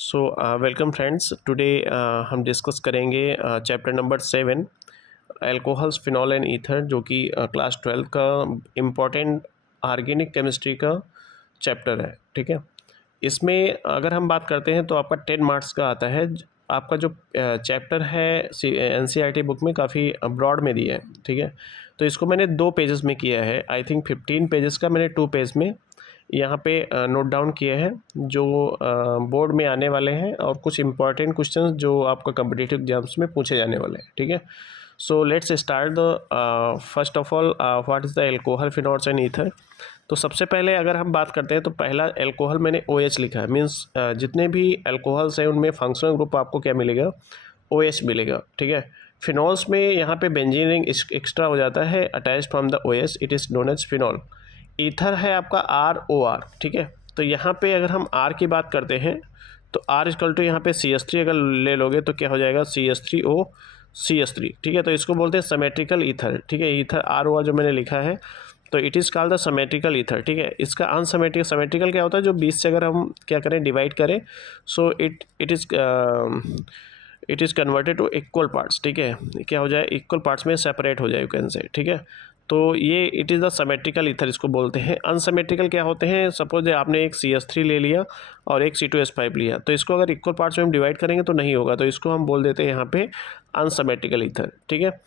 Welcome friends. Today हम discuss करेंगे chapter number 7 alcohols phenol and ether, जो कि क्लास 12 का इम्पॉर्टेंट ऑर्गेनिक केमिस्ट्री का चैप्टर है। ठीक है, इसमें अगर हम बात करते हैं तो आपका 10 मार्क्स का आता है। आपका जो चैप्टर है NCERT बुक में काफ़ी ब्रॉड में दिया है। ठीक है, तो इसको मैंने 2 पेजेस में किया है। आई थिंक 15 पेजेस का मैंने 2 पेज में यहाँ पे नोट डाउन किए हैं जो बोर्ड में आने वाले हैं, और कुछ इंपॉर्टेंट क्वेश्चंस जो आपका कॉम्पिटिटिव एग्जाम्स में पूछे जाने वाले हैं। ठीक है, so let's start the first of all what is the alcohol phenols and ether. तो सबसे पहले अगर हम बात करते हैं तो पहला अल्कोहल मैंने OH लिखा है, मीन्स जितने भी अल्कोहल्स हैं उनमें फंक्शनल ग्रुप आपको क्या मिलेगा, OH मिलेगा। ठीक है, फिनॉल्स में यहाँ पे बेंजीन रिंग एक्स्ट्रा हो जाता है attach from the OH, it is known as phenol. Ether है आपका ROR। ठीक है, तो यहाँ पे अगर हम R की बात करते हैं तो R इक्वल टू यहाँ पे CH3 अगर ले लोगे तो क्या हो जाएगा, CH3O CH3। ठीक है, तो इसको बोलते हैं सिमेट्रिकल ईथर। ठीक है, ईथर ROR जो मैंने लिखा है तो it is called the symmetrical ether. ठीक है, इसका अनसिमेट्रिकल, सिमेट्रिकल क्या होता है, जो 20 से अगर हम क्या करें डिवाइड करें, so it is converted to equal parts. ठीक है, क्या हो जाए, इक्वल पार्ट्स में सेपरेट हो जाए, यू कैन से। ठीक है, तो ये it is the symmetrical ether इसको बोलते हैं। अनसिमेट्रिकल क्या होते हैं, सपोज आपने एक CH3 ले लिया और एक C2H5 लिया, तो इसको अगर इक्वल पार्ट्स में हम डिवाइड करेंगे तो नहीं होगा, तो इसको हम बोल देते हैं यहाँ पे अनसिमेट्रिकल ईथर। ठीक है,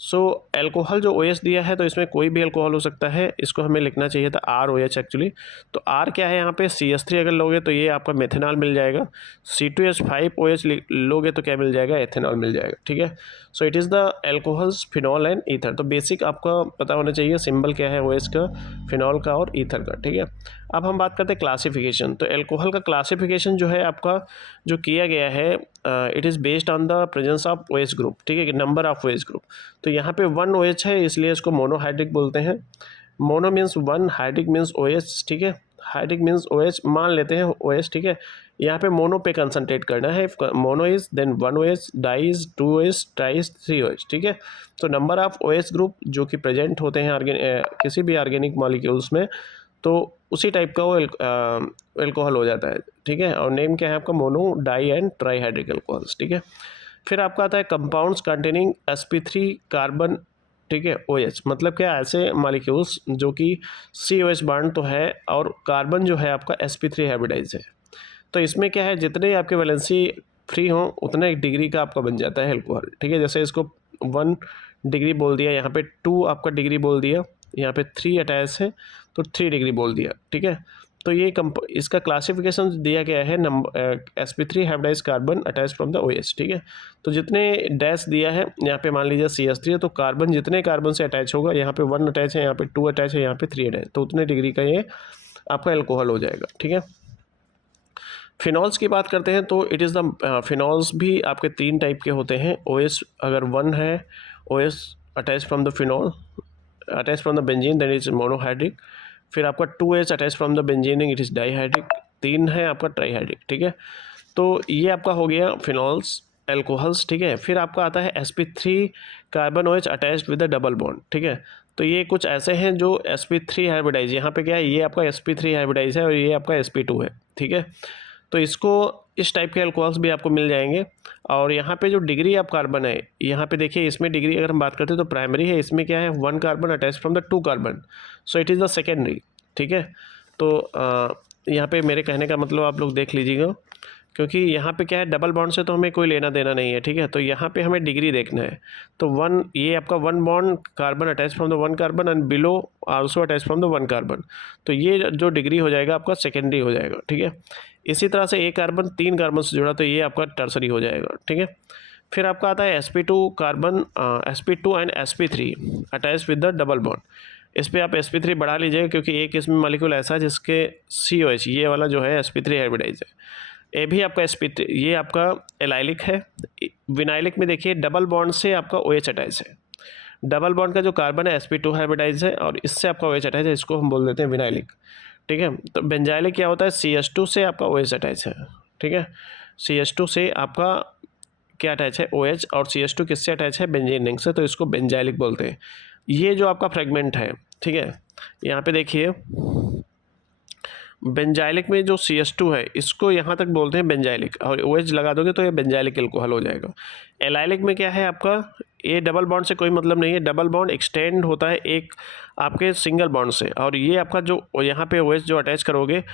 सो अल्कोहल जो OH दिया है तो इसमें कोई भी अल्कोहल हो सकता है, इसको हमें लिखना चाहिए था ROH एक्चुअली। तो R क्या है यहाँ पे, CH3 अगर लोगे तो ये आपका मेथेनॉल मिल जाएगा, C2H5OH लोगे तो क्या मिल जाएगा, एथेनॉल मिल जाएगा। ठीक है, सो it is the alcohols phenol and ether. तो बेसिक आपका पता होना चाहिए सिंबल क्या है OH का, फिनॉल का और ईथर का। ठीक है, अब हम बात करते हैं क्लासिफिकेशन। तो अल्कोहल का क्लासिफिकेशन जो है आपका जो किया गया है, it is based on the presence of OH group. ठीक है, नंबर ऑफ OH ग्रुप। तो यहाँ पे 1 OH है इसलिए इसको मोनोहाइड्रिक बोलते हैं। Mono means 1, hydric means OH। ठीक है, हाइड्रिक मीन्स OH मान लेते हैं OH। ठीक है, यहाँ पे मोनो पे कंसंट्रेट करना है। Mono is then 1 OH, di is 2 OH, tri is 3 OH। ठीक है, तो नंबर ऑफ OH ग्रुप जो कि प्रेजेंट होते हैं किसी भी ऑर्गेनिक मॉलिक्यूल्स में, तो उसी टाइप का वो अल्कोहल हो जाता है। ठीक है, और नेम क्या है आपका, mono, di and tri hydric alcohols. ठीक है, फिर आपका आता है कंपाउंड्स कंटेनिंग sp3 कार्बन। ठीक है, OH मतलब क्या, ऐसे मॉलिक्यूल्स जो कि COH बॉन्ड तो है और कार्बन जो है आपका sp3 हाइब्रिडाइज है। तो इसमें क्या है, जितने आपके वैलेंसी फ्री हों उतना एक डिग्री का आपका बन जाता है अल्कोहल। ठीक है, जैसे इसको 1 डिग्री बोल दिया, यहाँ पे 2 आपका डिग्री बोल दिया, यहाँ पे 3 अटैच है तो 3 डिग्री बोल दिया। ठीक है, तो ये इसका क्लासिफिकेशन दिया गया है number sp3 hybridise carbon attach from the OH। ठीक है, तो जितने डैश दिया है यहाँ पे मान लीजिए CH3 है तो कार्बन जितने कार्बन से अटैच होगा, यहाँ पे 1 अटैच है, यहाँ पे 2 अटैच है, यहाँ पे 3 अटैच, तो उतने डिग्री का ये आपका अल्कोहल हो जाएगा। ठीक है, फिनॉल्स की बात करते हैं तो इट इज़ द फिनॉल्स भी आपके 3 टाइप के होते हैं। OH अगर 1 है, OH attach from the phenol, attach from the benzene, that is monohydric. फिर आपका 2H attach from the benzene, it is dihydric. 3 है आपका ट्राईहाइड्रिक। ठीक है, तो ये आपका हो गया फिनॉल्स अल्कोहल्स। ठीक है, फिर आपका आता है sp3 carbon OH attached with the double bond. ठीक है, तो ये कुछ ऐसे हैं जो sp3 हाइब्रिडाइज, यहाँ पे क्या है, ये आपका sp3 हाइब्रिडाइज है और ये आपका sp2 है। ठीक है, तो इसको इस टाइप के अल्कोहल्स भी आपको मिल जाएंगे। और यहाँ पे जो डिग्री ऑफ कार्बन है, यहाँ पे देखिए इसमें डिग्री अगर हम बात करते हैं तो प्राइमरी है, इसमें क्या है 1 carbon attach from the 2 carbon, so it is the secondary. ठीक है, तो यहाँ पे मेरे कहने का मतलब आप लोग देख लीजिएगा, क्योंकि यहाँ पे क्या है डबल बॉन्ड से तो हमें कोई लेना देना नहीं है। ठीक है, तो यहाँ पे हमें डिग्री देखना है। तो 1, ये आपका 1 bond carbon attach from the 1 carbon and below also attach from the 1 carbon, तो ये जो डिग्री हो जाएगा आपका सेकेंडरी हो जाएगा। ठीक है, इसी तरह से एक कार्बन 3 कार्बन से जुड़ा तो ये आपका टर्सरी हो जाएगा। ठीक है, फिर आपका आता है sp2 carbon, sp2 and sp3 attach with the double bond. इस पर आप sp3 बढ़ा लीजिएगा क्योंकि एक इसमें मॉलिक्यूल ऐसा है जिसके COH ये वाला जो है sp3 हाइब्रिडाइज है। ये भी आपका sp3, ये आपका एलाइलिक है। विनाइलिक में देखिए डबल बॉन्ड से आपका OH अटैच है, डबल बॉन्ड का जो कार्बन है sp2 हाइब्रिडाइज है और इससे आपका OH अटैच है, इसको हम बोल देते हैं विनाइलिक। ठीक है, तो बेंजाइलिक क्या होता है, CH2 से आपका OH अटैच है। ठीक है, CH2 से आपका क्या अटैच है, OH, और CH2 किससे अटैच है, बेंजीन रिंग से, तो इसको बेंजाइलिक बोलते हैं। ये जो आपका फ्रेगमेंट है, ठीक है, यहाँ पे देखिए बेंजाइलिक में जो CH2 है इसको यहाँ तक बोलते हैं बेंजाइलिक, और OH लगा दोगे तो ये बेंजाइलिक एल्कोहल हो जाएगा। एलाइलिक में क्या है आपका, ये डबल बॉन्ड से कोई मतलब नहीं है, डबल बॉन्ड एक्सटेंड होता है एक आपके सिंगल बॉन्ड से, और ये आपका जो यहाँ पे OH जो अटैच करोगे,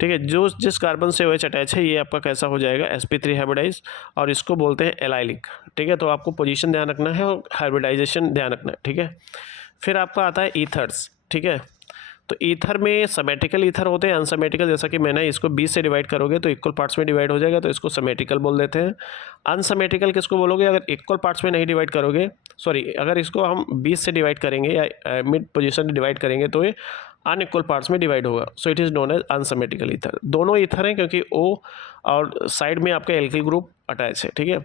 ठीक है, जो जिस कार्बन से OH अटैच है ये आपका कैसा हो जाएगा, sp3 हाइब्रिडाइज, और इसको बोलते हैं एलाइलिक। ठीक है, तो आपको पोजीशन ध्यान रखना है और हाइब्रिडाइजेशन ध्यान रखना है। ठीक है, फिर आपका आता है ईथर्स। ठीक है, तो ईथर में समेटिकल ईथर होते हैं, अनसमेटिकल, जैसा कि मैंने इसको 20 से डिवाइड करोगे तो इक्वल पार्ट्स में डिवाइड हो जाएगा, तो इसको समेटिकल बोल देते हैं। अनसमेटिकल किसको बोलोगे, अगर इक्वल पार्ट्स में नहीं डिवाइड करोगे, सॉरी, अगर इसको हम 20 से डिवाइड करेंगे या मिड पोजीशन से डिवाइड करेंगे तो ये अनइक्वल पार्ट्स में डिवाइड होगा, so it is known as unsymmetrical ether. दोनों ईथर हैं क्योंकि O और साइड में आपका एल्किल ग्रुप अटैच है। ठीक है,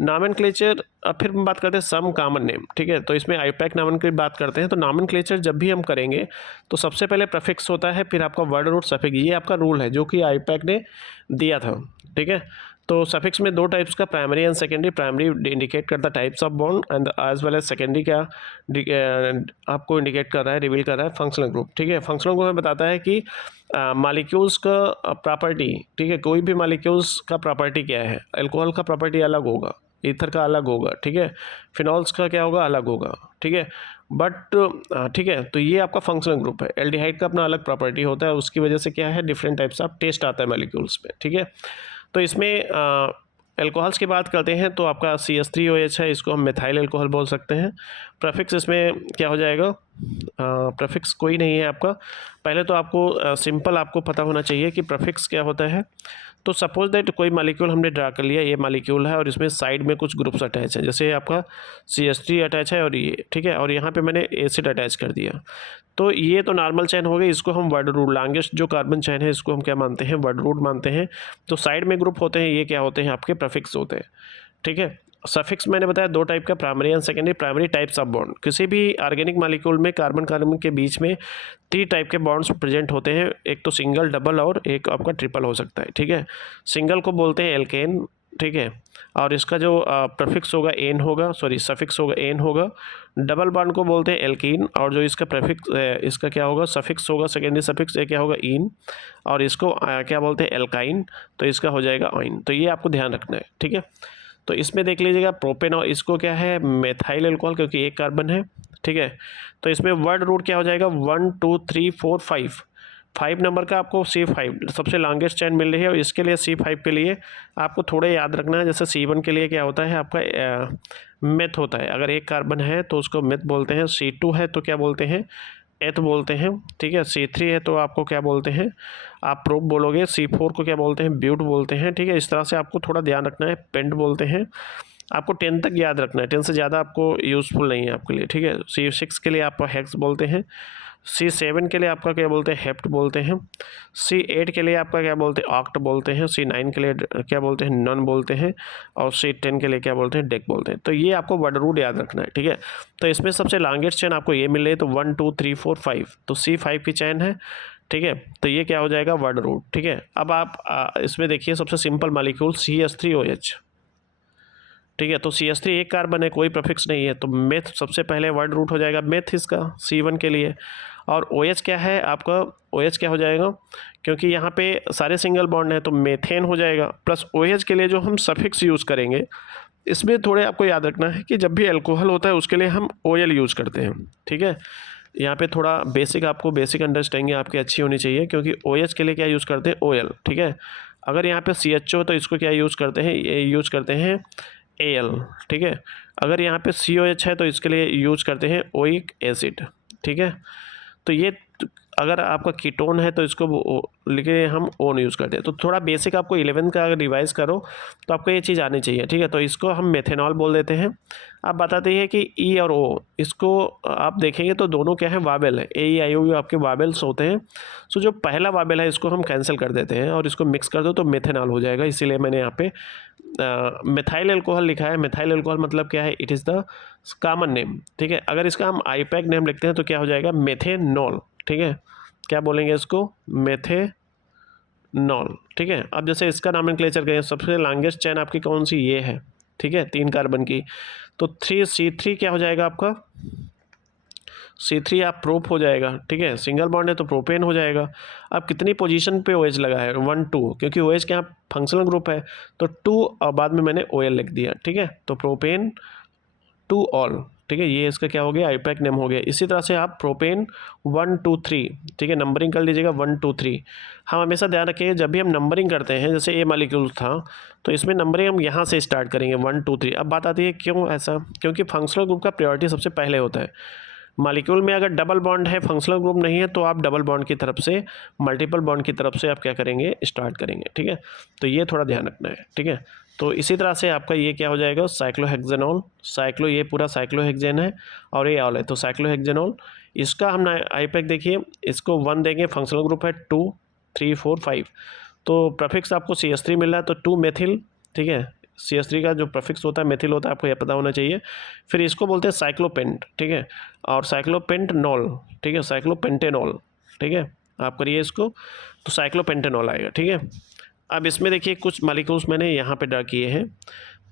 नामनक्लेचर, अब फिर हम बात करते हैं सम कॉमन नेम। ठीक है, तो इसमें आईपैक नामन की बात करते हैं, तो नामनक्लेचर जब भी हम करेंगे तो सबसे पहले प्रीफिक्स होता है, फिर आपका वर्ड रूट सफिक्स, ये आपका रूल है जो कि आईपैक ने दिया था। ठीक है, तो सफिक्स में दो टाइप्स का, primary and secondary. Primary indicate करता है types of bond and as well as secondary क्या आपको इंडिकेट कर रहा है, रिवील कर रहा है फंक्शनल ग्रुप। ठीक है, फंक्शनल ग्रुप में बताता है कि मालिक्यूल्स का प्रॉपर्टी, ठीक है, कोई भी मालिक्यूल्स का प्रॉपर्टी क्या है, अल्कोहल का प्रॉपर्टी अलग होगा, ईथर का अलग होगा, ठीक है, फिनॉल्स का क्या होगा, अलग होगा। ठीक है, बट ठीक है, तो ये आपका फंक्शनल ग्रुप है। एल्डिहाइड का अपना अलग प्रॉपर्टी होता है, उसकी वजह से क्या है, डिफरेंट टाइप्स ऑफ टेस्ट आता है मॉलिक्यूल्स में। ठीक है, तो इसमें एल्कोहल्स की बात करते हैं तो आपका CH3OH है, इसको हम मिथाइल एल्कोहल बोल सकते हैं। प्रीफिक्स इसमें क्या हो जाएगा, प्रीफिक्स कोई नहीं है आपका। पहले तो आपको सिंपल आपको पता होना चाहिए कि प्रीफिक्स क्या होता है। तो सपोज दैट कोई मॉलिक्यूल हमने ड्रा कर लिया, ये मॉलिक्यूल है और इसमें साइड में कुछ ग्रुप्स अटैच है, जैसे आपका CH3 अटैच है और ये, ठीक है, और यहाँ पे मैंने एसिड अटैच कर दिया, तो ये तो नॉर्मल चैन हो गई, इसको हम वर्ड रूट, लॉन्गेस्ट जो कार्बन चैन है इसको हम क्या मानते हैं, वर्ड रूट मानते हैं। तो साइड में ग्रुप होते हैं, ये क्या होते हैं, आपके प्रीफिक्स होते हैं। ठीक है, सफिक्स मैंने बताया दो टाइप का, primary and secondary. Primary types of bond, किसी भी ऑर्गेनिक मॉलिक्यूल में कार्बन कार्बन के बीच में 3 टाइप के बॉन्ड्स प्रेजेंट होते हैं, एक तो सिंगल, डबल और एक आपका ट्रिपल हो सकता है। ठीक है, सिंगल को बोलते हैं एल्केन, ठीक है, और इसका जो प्रीफिक्स होगा एन होगा, सॉरी सफिक्स होगा एन होगा। डबल बॉन्ड को बोलते हैं एल्कीन, और जो इसका प्रीफिक्स इसका क्या होगा, सफिक्स होगा, सेकेंडरी सफिक्स ये क्या होगा, इन, और इसको क्या बोलते हैं, एल्काइन, तो इसका हो जाएगा ऑइन। तो ये आपको ध्यान रखना है। ठीक है, तो इसमें देख लीजिएगा प्रोपेन, और इसको क्या है, मेथाइल अल्कोहल, क्योंकि एक कार्बन है। ठीक है, तो इसमें वर्ड रूट क्या हो जाएगा, 1 2 3 4 5 नंबर का आपको C5 सबसे लॉन्गेस्ट चैन मिल रही है, और इसके लिए C5 के लिए आपको थोड़े याद रखना है। जैसे C1 के लिए क्या होता है आपका मेथ होता है, अगर एक कार्बन है तो उसको मेथ बोलते हैं, C2 है तो क्या बोलते हैं, एथ बोलते हैं। ठीक है, C3 है तो आपको क्या बोलते हैं, आप प्रोप बोलोगे। C4 को क्या बोलते हैं, ब्यूट बोलते हैं। ठीक है, इस तरह से आपको थोड़ा ध्यान रखना है। पेंट बोलते हैं, आपको 10 तक याद रखना है, 10 से ज़्यादा आपको यूज़फुल नहीं है आपके लिए। ठीक है, C6 के लिए आप हेक्स बोलते हैं। C7 के लिए आपका क्या बोलते हैं, हेप्ट बोलते हैं। C8 के लिए आपका क्या बोलते हैं, ऑक्ट बोलते हैं। C9 के लिए क्या बोलते हैं, नन बोलते हैं। और C10 के लिए क्या बोलते हैं, डेक बोलते हैं। तो ये आपको वर्ड रूट याद रखना है। ठीक है, तो इसमें सबसे लॉन्गेस्ट चैन आपको ये मिल रही है, तो 1 2 3 4 5, तो C5 की चैन है। ठीक है, तो ये क्या हो जाएगा, वर्ड रूट। ठीक है, अब आप इसमें देखिए सबसे सिंपल मॉलिक्यूल CH3OH। ठीक है, तो CH3 एक कार्बन है, कोई प्रीफिक्स नहीं है, तो मेथ सबसे पहले वर्ड रूट हो जाएगा, मेथ इसका C1 के लिए। और OH क्या है आपका, OH क्या हो जाएगा, क्योंकि यहाँ पे सारे सिंगल बॉन्ड हैं तो मेथेन हो जाएगा। प्लस OH के लिए जो हम सफिक्स यूज़ करेंगे, इसमें थोड़े आपको याद रखना है कि जब भी अल्कोहल होता है उसके लिए हम OL यूज़ करते हैं। ठीक है, यहाँ पे थोड़ा बेसिक आपको बेसिक अंडरस्टैंडिंग आपकी अच्छी होनी चाहिए, क्योंकि OH के लिए क्या यूज़ करते हैं, OL। ठीक है, अगर यहाँ पे CHO तो इसको क्या यूज़ करते हैं, ये यूज़ करते हैं AL। ठीक है, अगर यहाँ पे COH है तो इसके लिए यूज करते हैं ओइक एसिड। ठीक है, तो ये अगर आपका कीटोन है तो इसको लिखे हम ओन यूज़ करते हैं। तो थोड़ा बेसिक आपको 11th का अगर रिवाइज करो तो आपको ये चीज़ आनी चाहिए। ठीक है, तो इसको हम मेथेनॉल बोल देते हैं। आप बताते हैं कि ई और ओ, इसको आप देखेंगे तो दोनों क्या है, वावेल है, AEIOU आपके वावेल्स होते हैं। सो जो पहला वावेल है इसको हम कैंसिल कर देते हैं और इसको मिक्स कर दो तो मेथेनॉल हो जाएगा। इसीलिए मैंने यहाँ पे मिथाइल अल्कोहल लिखा है। मिथाइल अल्कोहल मतलब क्या है, it is the common name. ठीक है, अगर इसका हम आईपैक नेम लिखते हैं तो क्या हो जाएगा, मेथेनॉल। ठीक है, क्या बोलेंगे इसको, मेथेनॉल। ठीक है, अब जैसे इसका नॉमेनक्लेचर करें, सबसे लॉन्गेस्ट चेन आपकी कौन सी, ये है। ठीक है, 3 कार्बन की, तो 3C3 क्या हो जाएगा आपका, C3 आप प्रोप हो जाएगा, ठीक है, सिंगल बॉन्ड है तो प्रोपेन हो जाएगा। अब कितनी पोजीशन पे OH लगा है, 1 2, क्योंकि OH क्या फंक्शनल ग्रुप है तो 2 और बाद में मैंने OL लिख दिया, ठीक है, तो प्रोपेन 2 ऑल, ठीक है, ये इसका क्या हो गया, आईपैक नेम हो गया। इसी तरह से आप प्रोपेन 1 2 3, ठीक है, नंबरिंग कर लीजिएगा 1 2 3। हम हमेशा ध्यान रखें जब भी हम नंबरिंग करते हैं, जैसे ए मालिक्यूल था तो इसमें नंबरिंग हम यहाँ से स्टार्ट करेंगे 1 2 3। अब बात आती है क्यों ऐसा, क्योंकि फंक्शनल ग्रुप का प्रायोरिटी सबसे पहले होता है। मालिक्यूल में अगर डबल बॉन्ड है, फंक्शनल ग्रुप नहीं है, तो आप डबल बॉन्ड की तरफ से, मल्टीपल बॉन्ड की तरफ से आप क्या करेंगे, स्टार्ट करेंगे, ठीक है, तो ये थोड़ा ध्यान रखना है, ठीक है। तो इसी तरह से आपका ये क्या हो जाएगा, साइक्लोहेक्सेनॉल, साइक्लो ये पूरा साइक्लोहेक्सेन है और ये ऑल है, तो साइक्लोहेक्सेनॉल, इसका हम आईपैक देखिए, इसको 1 देंगे, फंक्शनल ग्रुप है 2 3 4 5, तो प्रफिक्स आपको CH3 मिल रहा है तो 2 मेथिल, ठीक है, CH3 का जो प्रफिक्स होता है मेथिल होता है, आपको यह पता होना चाहिए। फिर इसको बोलते हैं साइक्लोपेंट, ठीक है, और साइक्लोपेंटनॉल, ठीक है, साइक्लोपेंटेनॉल, ठीक है, आप करिए इसको तो साइक्लोपेंटेनॉल आएगा, ठीक है। अब इसमें देखिए कुछ मॉलिक्यूल्स मैंने यहाँ पे ड्रा किए हैं,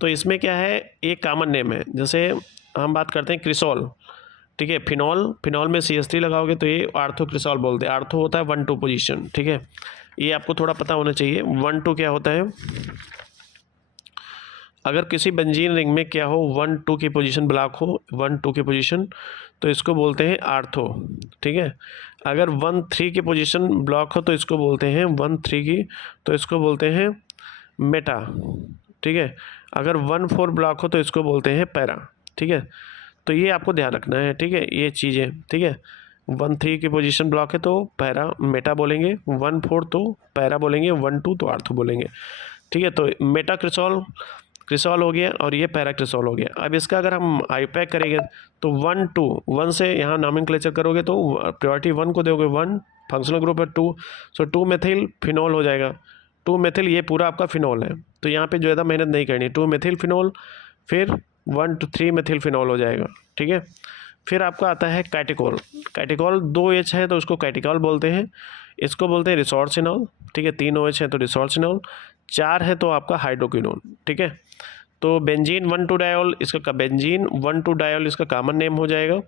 तो इसमें क्या है, एक कॉमन नेम है, जैसे हम बात करते हैं क्रिसॉल, ठीक है, फिनॉल, फिनॉल में CH3 लगाओगे तो ये आर्थो क्रिसॉल बोलते हैं। आर्थो होता है 1 2 पोजीशन, ठीक है, ये आपको थोड़ा पता होना चाहिए। 1 2 क्या होता है, अगर किसी बेंजीन रिंग में क्या हो 1 2 की पोजीशन ब्लॉक हो, 1 2 की पोजीशन, तो इसको बोलते हैं आर्थो, ठीक है। अगर 1 3 की पोजीशन ब्लॉक हो तो इसको बोलते हैं 1 3 की, तो इसको बोलते हैं मेटा, ठीक है। अगर 1 4 ब्लॉक हो तो इसको बोलते हैं पैरा, ठीक है। तो ये आपको ध्यान रखना है, ठीक है, ये चीज़ें, ठीक है। 1 3 की पोजीशन ब्लॉक है तो पैरा मेटा बोलेंगे, 1 4 तो पैरा बोलेंगे, 1 2 तो आर्थो बोलेंगे, ठीक है। तो मेटा क्रिसॉल, क्रिसॉल हो गया और ये पैरा क्रिसॉल हो गया। अब इसका अगर हम आईपैक करेंगे तो 1 2 1 से यहाँ नॉमेनक्लेचर करोगे तो प्रायोरिटी 1 को दोगे, 1 फंक्शनल ग्रुप है 2, सो 2 मेथिल फिनॉल हो जाएगा, 2 मेथिल, ये पूरा आपका फिनॉल है, तो यहाँ पे ज़्यादा मेहनत नहीं करनी, 2 मेथिल फिनॉल, फिर 1 2 3 मेथिल फिनॉल हो जाएगा, ठीक है। फिर आपका आता है कैटिकॉल, कैटिकॉल 2 H है तो उसको कैटिकॉल बोलते हैं, इसको बोलते हैं रिसोर्सिनॉल, ठीक है, 3 OH है तो रिसोर्सिनॉल, 4 है तो आपका हाइड्रोक्विनोन, ठीक है। तो बेंजीन 1 2 डायोल, इसका बेंजीन 1 2 डायोल इसका कॉमन नेम हो जाएगा।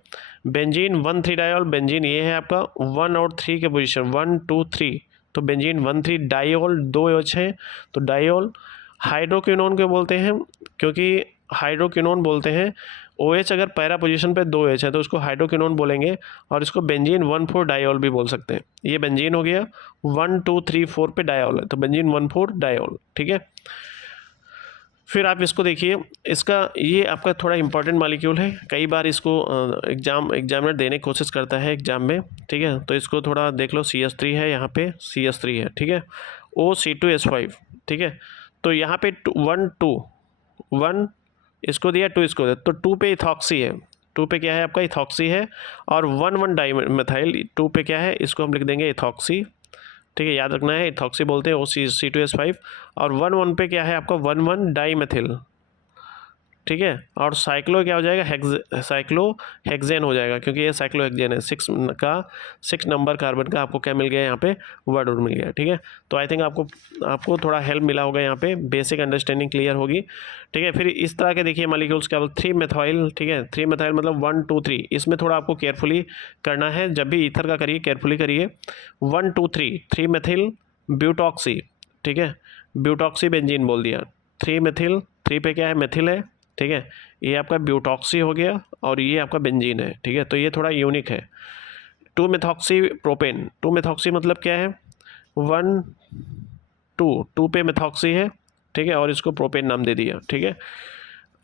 बेंजीन 1 3 डायोल, बेंजीन ये है आपका 1 और 3 के पोजीशन 1 2 3, तो बेंजीन 1 3 डायोल, 2 OH है तो डायोल। हाइड्रोक्विनोन को बोलते हैं, क्योंकि हाइड्रोक्विनोन बोलते हैं, OH अगर पैरा पोजीशन पे 2 OH है तो उसको हाइड्रोक्विनोन बोलेंगे, और इसको बेंजीन 1 4 डायोल भी बोल सकते हैं। ये बेंजीन हो गया, 1 2 3 4 पे डायोल है तो बेंजीन 1 4 डायोल, ठीक है। फिर आप इसको देखिए, इसका ये आपका थोड़ा इंपॉर्टेंट मॉलिक्यूल है, कई बार इसको एग्जामिनर देने की कोशिश करता है एग्जाम में, ठीक है, तो इसको थोड़ा देख लो। CH3 है, यहाँ पे CH3 है, ठीक है, OC2H5, ठीक है, तो यहाँ पे 1 2 1 इसको दिया, 2 इसको दिया, तो 2 पे इथॉक्सी है, 2 पे क्या है आपका इथॉक्सी है, और 1 1 डाइमेथाइल 2 पे क्या है, इसको हम लिख देंगे इथॉक्सी, ठीक है, याद रखना है, इथॉक्सी बोलते हैं OC2H5, और 1 1 पे क्या है आपका 1 1 डाइमेथिल, ठीक है, और साइक्लो क्या हो जाएगा, साइक्लो हेक्सेन हो जाएगा, क्योंकि ये साइक्लो हेक्सेन है, 6 नंबर कार्बन का आपको क्या मिल गया यहाँ पे, वर्ड मिल गया, ठीक है। तो आई थिंक आपको थोड़ा हेल्प मिला होगा, यहाँ पे बेसिक अंडरस्टैंडिंग क्लियर होगी, ठीक है। फिर इस तरह के देखिए मॉलिक्यूल्स क्या बोलते, 3 मेथाइल, ठीक है, 3 मेथाइल मतलब 1 2 3, इसमें थोड़ा आपको केयरफुली करना है, जब भी ईथर का करिए केयरफुली करिए। 1 2 3 मेथिल ब्यूटॉक्सी, ठीक है, ब्यूटॉक्सी बेंजीन बोल दिया, 3 मेथिल, 3 पे क्या है मेथिल है, ठीक है, ये आपका ब्यूटॉक्सी हो गया और ये आपका बेंजीन है, ठीक है, तो ये थोड़ा यूनिक है। 2 मेथॉक्सी प्रोपेन, 2 मेथॉक्सी मतलब क्या है, 1 2 पे मेथॉक्सी है, ठीक है, और इसको प्रोपेन नाम दे दिया, ठीक है।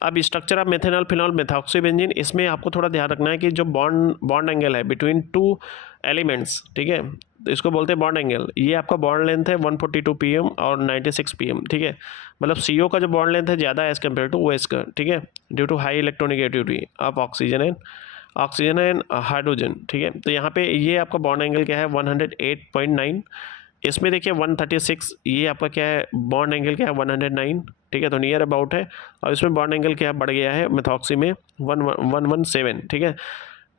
अब structure of methanol phenol methoxy benzene, इसमें आपको थोड़ा ध्यान रखना है कि जो बॉन्ड एंगल है बिटवीन 2 एलिमेंट्स, ठीक है, तो इसको बोलते हैं बॉन्ड एंगल, ये आपका बॉन्ड लेंथ है 142 pm और 96 pm, ठीक है, मतलब CO का जो बॉन्ड लेंथ है ज़्यादा है एज़ कम्पेयर टू OH का, ठीक है, due to high electronegativity of oxygen and hydrogen, ठीक है। तो यहाँ पे ये आपका बॉन्ड एंगल क्या है 108.9, इसमें देखिए 136, ये आपका क्या है बॉन्ड एंगल क्या है 109, ठीक है, तो नियर अबाउट है, और इसमें बॉन्ड एंगल क्या बढ़ गया है मेथॉक्सी में 117, ठीक है।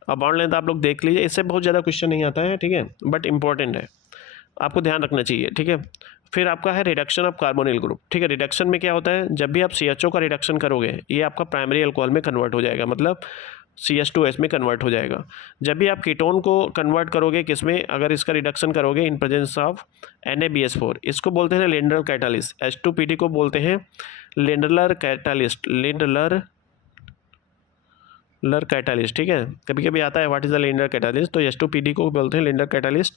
अब बॉन्ड लेंथ आप लोग देख लीजिए, इससे बहुत ज़्यादा क्वेश्चन नहीं आता है, ठीक है, बट इंपॉर्टेंट है, आपको ध्यान रखना चाहिए, ठीक है। फिर आपका है रिडक्शन ऑफ कार्बोनिल ग्रुप, ठीक है, रिडक्शन में क्या होता है, जब भी आप CHO का रिडक्शन करोगे ये आपका प्राइमरी अल्कोहल में कन्वर्ट हो जाएगा, मतलब CH2OH में कन्वर्ट हो जाएगा। जब भी आप कीटोन को कन्वर्ट करोगे किस में, अगर इसका रिडक्शन करोगे इन प्रेजेंस ऑफ NaBH4, इसको बोलते हैं लिंडलर कैटालिस्ट। H2PD को बोलते हैं लिंडलर कैटालिस्ट, लिंडलर कैटालिस्ट, ठीक है। कभी कभी आता है what is the Lindlar catalyst, तो H2PD को बोलते हैं लिंडलर कैटालिस्ट।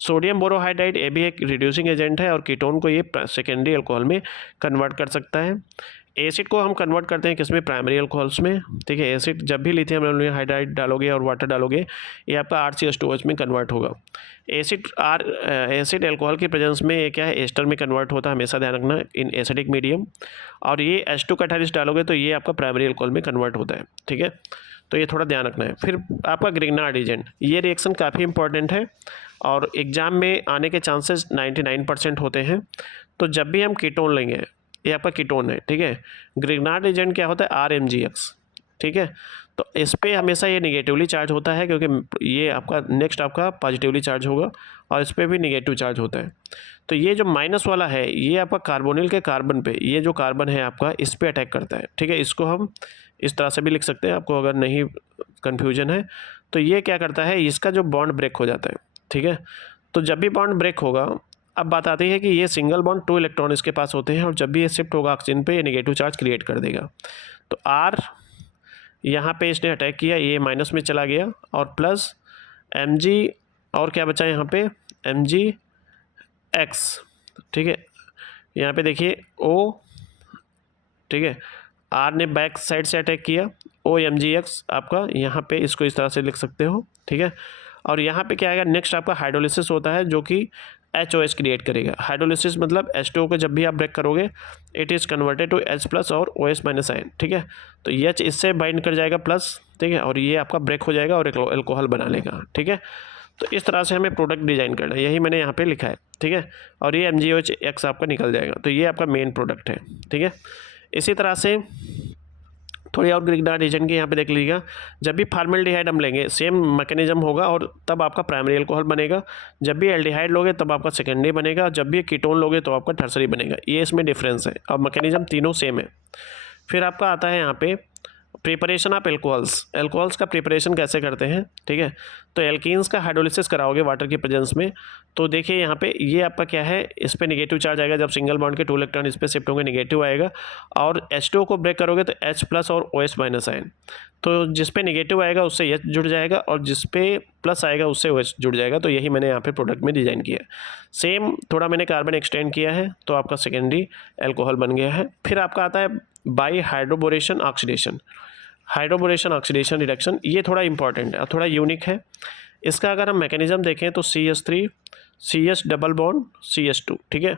सोडियम बोरोहाइड्राइड ये भी एक रिड्यूसिंग एजेंट है और कीटोन को ये सेकेंडरी अल्कोहल में कन्वर्ट कर सकता है। एसिड को हम कन्वर्ट करते हैं किसमें, प्राइमरी अल्कोहल्स में, ठीक है। एसिड जब भी लिथियम हाइड्राइड डालोगे और वाटर डालोगे ये आपका RCH2OH में कन्वर्ट होगा। एसिड अल्कोहल की प्रेजेंस में ये क्या है, एस्टर में कन्वर्ट होता है, हमेशा ध्यान रखना इन एसिडिक मीडियम। और ये H2 कैटालिस्ट डालोगे तो ये आपका प्राइमरी अल्कोहल में कन्वर्ट होता है, ठीक है। तो ये थोड़ा ध्यान रखना है। फिर आपका ग्रिग्नार्ड एजेंट, ये रिएक्शन काफ़ी इंपॉर्टेंट है और एग्जाम में आने के चांसेस 99% होते हैं। तो जब भी हम कीटोन लेंगे, ये आपका कीटोन है, ठीक है। ग्रिग्नार्ड एजेंट क्या होता है, RMgX, ठीक है। तो इस पर हमेशा ये निगेटिवली चार्ज होता है क्योंकि ये आपका नेक्स्ट आपका पॉजिटिवली चार्ज होगा और इस पर भी निगेटिव चार्ज होता है। तो ये जो माइनस वाला है ये आपका कार्बोनिल के कार्बन पे, ये जो कार्बन है आपका इस पर अटैक करता है, ठीक है। इसको हम इस तरह से भी लिख सकते हैं, आपको अगर नहीं कन्फ्यूजन है। तो ये क्या करता है, इसका जो बॉन्ड ब्रेक हो जाता है, ठीक है। तो जब भी बॉन्ड ब्रेक होगा, अब बात आती है कि ये सिंगल बॉन्ड 2 इलेक्ट्रॉन इसके पास होते हैं और जब भी ये शिफ्ट होगा ऑक्सीजन पे ये नेगेटिव चार्ज क्रिएट कर देगा। तो R यहाँ पे इसने अटैक किया, ये माइनस में चला गया और प्लस Mg और क्या बचा यहाँ पे, MgX, ठीक है। यहाँ पे देखिए O, ठीक है। R ने बैक साइड से अटैक किया, OMgX आपका यहाँ पे, इसको इस तरह से लिख सकते हो, ठीक है। और यहाँ पे क्या आएगा, नेक्स्ट आपका हाइड्रोलिसिस होता है जो कि HOH क्रिएट करेगा। हाइड्रोलिसिस मतलब H2O को जब भी आप ब्रेक करोगे it is converted to H+ और OH- आयन, ठीक है। तो H इससे बाइंड कर जाएगा प्लस, ठीक है, और ये आपका ब्रेक हो जाएगा और अल्कोहल बना लेगा, ठीक है। तो इस तरह से हमें प्रोडक्ट डिज़ाइन करना है, यही मैंने यहाँ पे लिखा है, ठीक है। और ये MgOH आपका निकल जाएगा, तो ये आपका मेन प्रोडक्ट है, ठीक है। इसी तरह से थोड़ी और ग्रिग्नार्ड एजेंट की यहाँ पे देख लीजिएगा, जब भी फॉर्मल्डिहाइड हम लेंगे सेम मैकेनिज्म होगा और तब आपका प्राइमरी अल्कोहल बनेगा। जब भी एल्डिहाइड लोगे तब आपका सेकेंडरी बनेगा, जब भी कीटोन लोगे तो आपका टर्सरी बनेगा। ये इसमें डिफरेंस है और मैकेनिज्म तीनों सेम है। फिर आपका आता है यहाँ पे प्रिपरेशन ऑफ एल्कोहल्स का प्रिपरेशन कैसे करते हैं, ठीक है। तो एल्कीन्स का हाइड्रोलिसिस कराओगे वाटर की प्रेजेंस में, तो देखिए यहाँ पे ये आपका क्या है, इस पे नेगेटिव चार्ज आएगा, जब सिंगल बॉन्ड के 2 इलेक्ट्रॉन इस पे शिफ्ट होंगे नेगेटिव आएगा। और H2O को ब्रेक करोगे तो H+ और OH- आयन, तो जिस पे नेगेटिव आएगा उससे H जुड़ जाएगा और जिस पे प्लस आएगा उससे OH जुड़ जाएगा। तो यही मैंने यहाँ पे प्रोडक्ट में डिज़ाइन किया है। सेम थोड़ा मैंने कार्बन एक्सटेंड किया है तो आपका सेकेंडरी एल्कोहल बन गया है। फिर आपका आता है by hydroboration oxidation, hydroboration oxidation reduction, ये थोड़ा इंपॉर्टेंट है और थोड़ा यूनिक है। इसका अगर हम मैकेनिज्म देखें तो CH3 CH double bond CH2, ठीक है।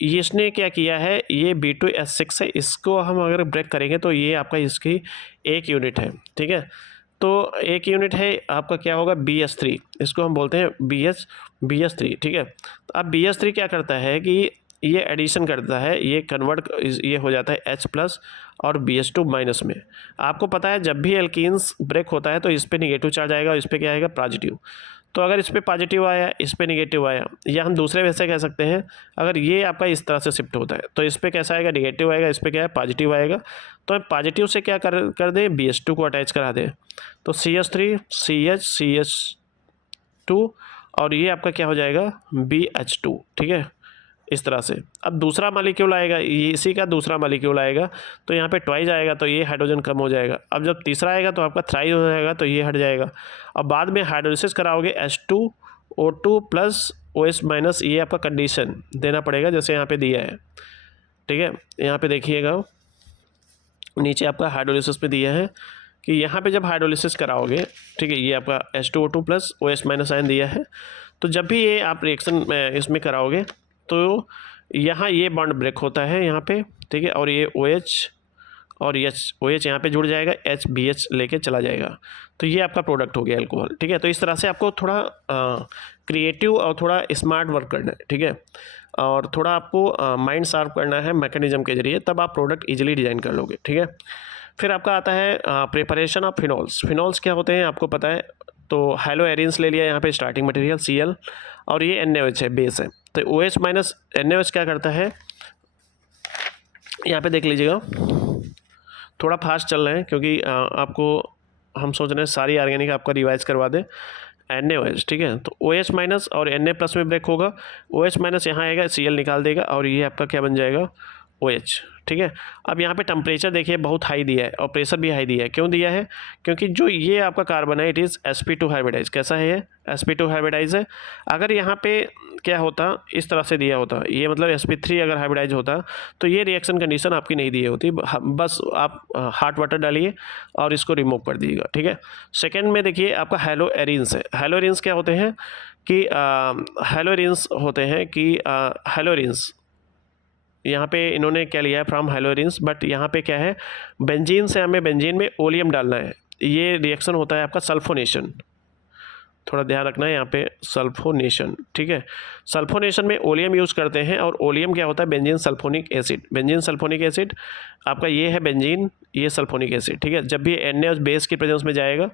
ये इसने क्या किया है, ये B2S6 है, इसको हम अगर ब्रेक करेंगे तो ये आपका इसकी एक यूनिट है, ठीक है। तो एक यूनिट है आपका क्या होगा, BH3, इसको हम बोलते हैं BH3, ठीक है। तो अब BH3 क्या करता है कि ये एडिशन करता है, ये कन्वर्ट ये हो जाता है H+ और BH2- में। आपको पता है जब भी एल्कीन्स ब्रेक होता है तो इस पे निगेटिव चार्ज आएगा और इस पे क्या आएगा, पॉजिटिव। तो अगर इस पे पॉजिटिव आया, इस पे निगेटिव आया, या हम दूसरे वैसे कह सकते हैं अगर ये आपका इस तरह से शिफ्ट होता है तो इस पे कैसा आएगा, निगेटिव आएगा, इस पे क्या है, पॉजिटिव आएगा। तो पॉजिटिव से क्या कर दें, BH2 को अटैच करा दें, तो CH3 CH2 और ये आपका क्या हो जाएगा, BH2, ठीक है, इस तरह से। अब दूसरा मालिक्यूल आएगा, ये इसी का दूसरा मालिक्यूल आएगा तो यहाँ पे ट्वाइस आएगा तो ये हाइड्रोजन कम हो जाएगा। अब जब तीसरा आएगा तो आपका थ्राइस हो जाएगा तो ये हट जाएगा। अब बाद में हाइड्रोलिसिस कराओगे H2O2 प्लस OH-, ये आपका कंडीशन देना पड़ेगा जैसे यहाँ पे दिया है, ठीक है। यहाँ पे देखिएगा नीचे आपका हाइड्रोलिसिस पे दिया है कि यहाँ पे जब हाइड्रोलिसिस कराओगे, ठीक है, ये आपका H2O2 प्लस OH- आयन दिया है। तो जब भी ये आप रिएक्शन इसमें कराओगे तो यहाँ ये बॉन्ड ब्रेक होता है यहाँ पे, ठीक है, और ये OH और OH यहाँ पे जुड़ जाएगा, HBH लेके चला जाएगा। तो ये आपका प्रोडक्ट हो गया अल्कोहल, ठीक है। तो इस तरह से आपको थोड़ा क्रिएटिव और थोड़ा स्मार्ट वर्क करना है, ठीक है, और थोड़ा आपको माइंड शार्प करना है मैकेनिज्म के जरिए, तब आप प्रोडक्ट ईजिली डिज़ाइन कर लोगे, ठीक है। फिर आपका आता है प्रिपरेशन ऑफ फिनॉल्स क्या होते हैं आपको पता है। तो हेलो एरिन्स ले लिया यहाँ पे स्टार्टिंग मटेरियल Cl और ये NaOH है, बेस है। तो OH- NaOH क्या करता है, यहाँ पे देख लीजिएगा, थोड़ा फास्ट चल रहे हैं क्योंकि आपको हम सोच रहे हैं सारी ऑर्गेनिक आपका रिवाइज करवा दें। NaOH, ठीक है, तो OH माइनस और Na प्लस में ब्रेक होगा, OH माइनस यहाँ आएगा, Cl निकाल देगा और ये आपका क्या बन जाएगा, OH, ठीक है। अब यहाँ पे टेम्परेचर देखिए बहुत हाई दिया है और प्रेशर भी हाई दिया है। क्यों दिया है? क्योंकि जो ये आपका कार्बन है इट इज़ sp2 हाइब्रिडाइज। कैसा है ये? sp2 हाइब्रिडाइज है। अगर यहाँ पे क्या होता, इस तरह से दिया होता, ये मतलब sp3 अगर हाइब्रिडाइज होता तो ये रिएक्शन कंडीशन आपकी नहीं दी होती। बस आप हॉट वाटर डालिए और इसको रिमूव कर दीजिएगा, ठीक है। सेकेंड में देखिए आपका हैलो एरिन्स है। हैलो एरिन्स क्या होते हैं कि हैलो एरिन्स होते हैं कि हैलो एरिन्स यहाँ पे इन्होंने क्या लिया है फ्रॉम हैलोरिन्स, बट यहाँ पे क्या है, बेंजीन से हमें बेंजीन में ओलियम डालना है। ये रिएक्शन होता है आपका सल्फोनेशन, थोड़ा ध्यान रखना है यहाँ पे, सल्फोनेशन, ठीक है। सल्फोनेशन में ओलियम यूज़ करते हैं और ओलियम क्या होता है, benzene sulphonic acid. Benzene sulphonic acid आपका ये है बेंजीन, ये सल्फोनिक एसिड, ठीक है। जब भी Na बेस की प्रेजेंस में जाएगा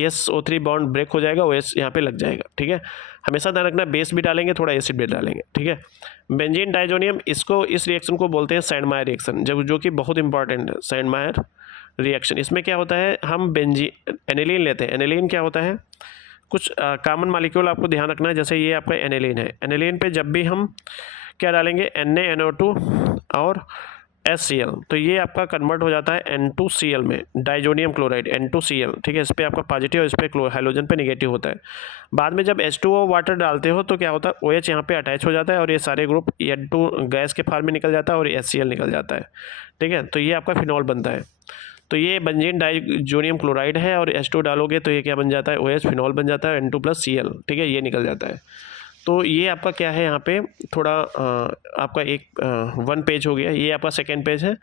SO3 बॉन्ड ब्रेक हो जाएगा, OH यहाँ पे लग जाएगा, ठीक है। हमेशा ध्यान रखना बेस भी डालेंगे, थोड़ा एसिड भी डालेंगे, ठीक है। बेंजीन डाइजोनियम, इसको इस रिएक्शन को बोलते हैं सैंडमायर रिएक्शन, जो कि बहुत इंपॉर्टेंट है, सैंडमायर रिएक्शन। इसमें क्या होता है, हम एनिलीन लेते हैं। एनिलीन क्या होता है, कुछ कॉमन मॉलिक्यूल आपको ध्यान रखना है। जैसे ये आपका एनिलीन है, एनिलीन पे जब भी हम क्या डालेंगे, NaNO2 और HCl, तो ये आपका कन्वर्ट हो जाता है N2Cl में, डाइजोनियम क्लोराइड N2Cl, ठीक है। इस पर आपका पॉजिटिव, इस पर हाइड्रोजन पे निगेटिव होता है। बाद में जब H2O वाटर डालते हो तो क्या होता है, OH यहाँ पे अटैच हो जाता है और ये सारे ग्रुप N2 गैस के फॉर्म में निकल जाता है और HCl निकल जाता है, ठीक है। तो ये आपका फिनॉल बनता है। तो ये बेंजीन डाइजोनियम क्लोराइड है और H2 डालोगे तो ये क्या बन जाता है, OH फिनॉल बन जाता है, N2+Cl, ठीक है, ये निकल जाता है। तो ये आपका क्या है, यहाँ पे थोड़ा आपका एक 1 पेज हो गया, ये आपका सेकेंड पेज है।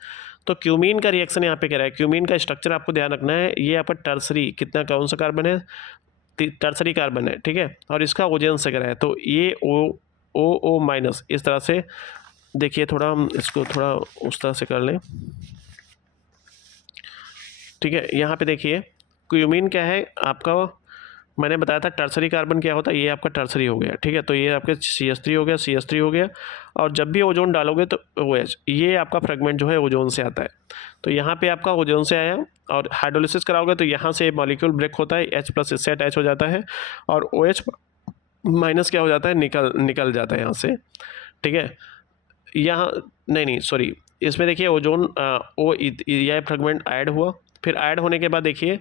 तो क्यूमीन का रिएक्शन यहाँ पे कह रहा है। क्यूमीन का स्ट्रक्चर आपको ध्यान रखना है, ये आपका टर्सरी, कितना कौन सा कार्बन है, टर्सरी कार्बन है, ठीक है, और इसका ओजन से करा है। तो ये O माइनस, इस तरह से देखिए, थोड़ा हम इसको थोड़ा उस तरह से कर लें, ठीक है। यहाँ पे देखिए क्यूमीन क्या है आपका, मैंने बताया था टर्सरी कार्बन क्या होता है, ये आपका टर्सरी हो गया, ठीक है। तो ये आपके CH3 हो गया, CH3 हो गया, और जब भी ओजोन डालोगे तो OH, ये आपका फ्रेगमेंट जो है ओजोन से आता है। तो यहाँ पे आपका ओजोन से आया और हाइड्रोलिसिस कराओगे तो यहाँ से मॉलिक्यूल ब्रेक होता है, H+ इससे अटैच हो जाता है और OH माइनस क्या हो जाता है, निकल जाता है यहाँ से, ठीक है। यहाँ नहीं सॉरी, इसमें देखिए ओजोन यह फ्रेगमेंट ऐड हुआ, फिर ऐड होने के बाद देखिए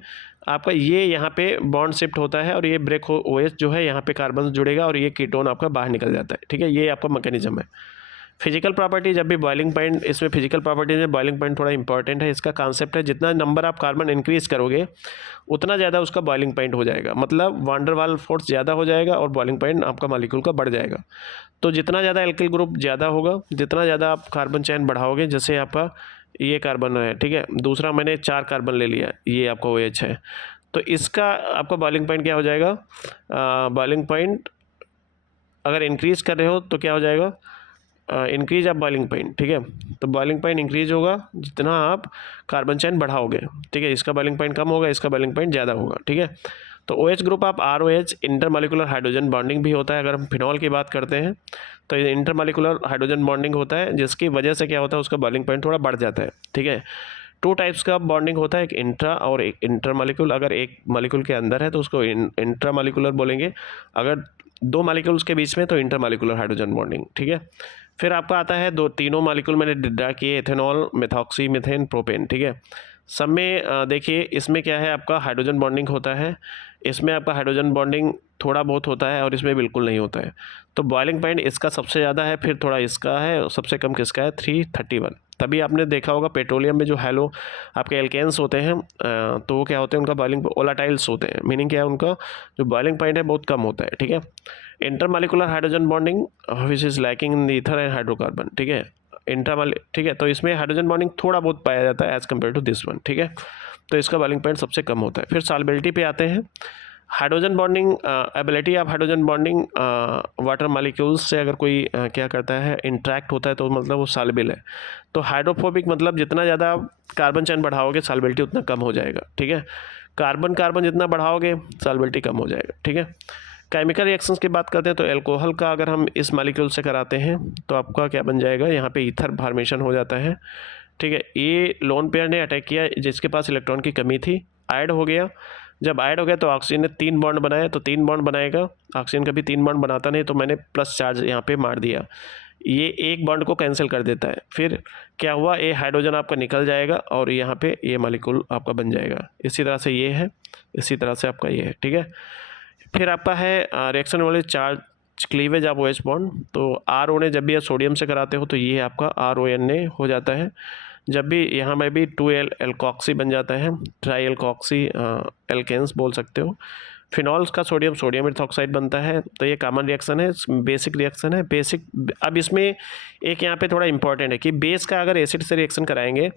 आपका ये यहाँ पे बॉन्ड शिफ्ट होता है और ये ब्रेक हो, OH जो है यहाँ पे कार्बन जुड़ेगा और ये कीटोन आपका बाहर निकल जाता है, ठीक है। ये आपका मैकेनिज्म है। फिजिकल प्रॉपर्टी, जब भी बॉइलिंग पॉइंट, इसमें फिजिकल प्रॉपर्टी में बॉइलिंग पॉइंट थोड़ा इंपॉर्टेंट है। इसका कॉन्सेप्ट है जितना नंबर आप कार्बन इंक्रीज करोगे उतना ज़्यादा उसका बॉइलिंग पॉइंट हो जाएगा, मतलब वांडर वाल फोर्स ज़्यादा हो जाएगा और बॉइलिंग पॉइंट आपका मॉलिक्यूल का बढ़ जाएगा। तो जितना ज़्यादा एल्किल ग्रुप ज़्यादा होगा, जितना ज़्यादा आप कार्बन चैन बढ़ाओगे, जैसे आपका ये कार्बन है, ठीक है, दूसरा मैंने 4 कार्बन ले लिया, ये आपका OH है, तो इसका आपका बॉइलिंग पॉइंट क्या हो जाएगा, बॉइलिंग पॉइंट अगर इंक्रीज कर रहे हो तो क्या हो जाएगा, इंक्रीज ऑफ बॉइलिंग पॉइंट, ठीक है। तो बॉइलिंग पॉइंट इंक्रीज होगा जितना आप कार्बन चैन बढ़ाओगे, ठीक है। इसका बॉइलिंग पॉइंट कम होगा, इसका बॉइलिंग पॉइंट ज़्यादा होगा, ठीक है। तो OH ग्रुप आप ROH, इंटरमॉलिक्यूलर हाइड्रोजन बॉन्डिंग भी होता है। अगर हम फिनॉल की बात करते हैं तो ये इंटरमॉलिक्यूलर हाइड्रोजन बॉन्डिंग होता है, जिसकी वजह से क्या होता है, उसका बॉइलिंग पॉइंट थोड़ा बढ़ जाता है, ठीक है। 2 टाइप्स का बॉन्डिंग होता है, एक इंट्रा और एक इंटरमॉलिक्यूल। अगर एक मॉलिक्यूल के अंदर है तो उसको इंट्रामॉलिक्यूलर बोलेंगे, अगर 2 मॉलिक्यूल्स के बीच में तो इंटरमॉलिक्यूलर हाइड्रोजन बॉन्डिंग, ठीक है। फिर आपका आता है तीनों मॉलिक्यूल मैंने ड्रा किए, एथेनॉल, मेथॉक्सी, मीथेन, प्रोपेन, ठीक है। सब में देखिए इसमें क्या है, आपका हाइड्रोजन बॉन्डिंग होता है, इसमें आपका हाइड्रोजन बॉन्डिंग थोड़ा बहुत होता है और इसमें बिल्कुल नहीं होता है। तो बॉइलिंग पॉइंट इसका सबसे ज़्यादा है, फिर थोड़ा इसका है, और सबसे कम किसका है, 331। तभी आपने देखा होगा पेट्रोलियम में जो हैलो आपके एल्केन्स होते हैं तो वो क्या होते हैं, उनका बॉइलिंग वोलेटाइल्स होते हैं, मीनिंग क्या है, उनका जो बॉइलिंग पॉइंट है बहुत कम होता है, ठीक है। Intermolecular hydrogen bonding which is lacking in the ether and hydrocarbon, ठीक है, ठीक है। तो इसमें हाइड्रोजन बॉन्डिंग थोड़ा बहुत पाया जाता है as compare to this one, ठीक है। तो इसका बॉइलिंग पॉइंट सबसे कम होता है। फिर सॉल्बिलिटी पे आते हैं। Hydrogen bonding ability of hydrogen bonding water molecules से अगर कोई क्या करता है, इंट्रैक्ट होता है, तो मतलब वो सॉल्युबल है। तो हाइड्रोफोबिक मतलब जितना ज़्यादा आप कार्बन चैन बढ़ाओगे सॉल्बिलिटी उतना कम हो जाएगा, ठीक है। कार्बन जितना बढ़ाओगे सॉल्बिलिटी कम हो जाएगा, ठीक है। केमिकल रिएक्शंस की बात करते हैं तो एल्कोहल का अगर हम इस मॉलिक्यूल से कराते हैं तो आपका क्या बन जाएगा, यहाँ पे ईथर फॉर्मेशन हो जाता है, ठीक है। ये लोन पेयर ने अटैक किया जिसके पास इलेक्ट्रॉन की कमी थी, ऐड हो गया। जब ऐड हो गया तो ऑक्सीजन ने 3 बॉन्ड बनाया, तो 3 बॉन्ड बनाएगा, ऑक्सीजन कभी 3 बॉन्ड बनाता नहीं, तो मैंने प्लस चार्ज यहाँ पे मार दिया, ये एक बॉन्ड को कैंसिल कर देता है। फिर क्या हुआ, ये हाइड्रोजन आपका निकल जाएगा और यहाँ पे ये मॉलिक्यूल आपका बन जाएगा। इसी तरह से ये है, इसी तरह से आपका ये है, ठीक है। फिर आपका है रिएक्शन वाले charge cleavage of OH bond. तो RO ने जब भी आप सोडियम से कराते हो तो ये आपका RONA हो जाता है। जब भी यहाँ में भी 2L एल्कोक्सी बन जाता है, ट्राई एल्कोक्सी एल्केन्स बोल सकते हो। फिनॉल्स का सोडियम सोडियम इथॉक्साइड बनता है। तो ये कॉमन रिएक्शन है, बेसिक रिएक्शन है। बेसिक, अब इसमें एक यहाँ पे थोड़ा इंपॉर्टेंट है कि बेस का अगर एसिड से रिएक्शन कराएंगे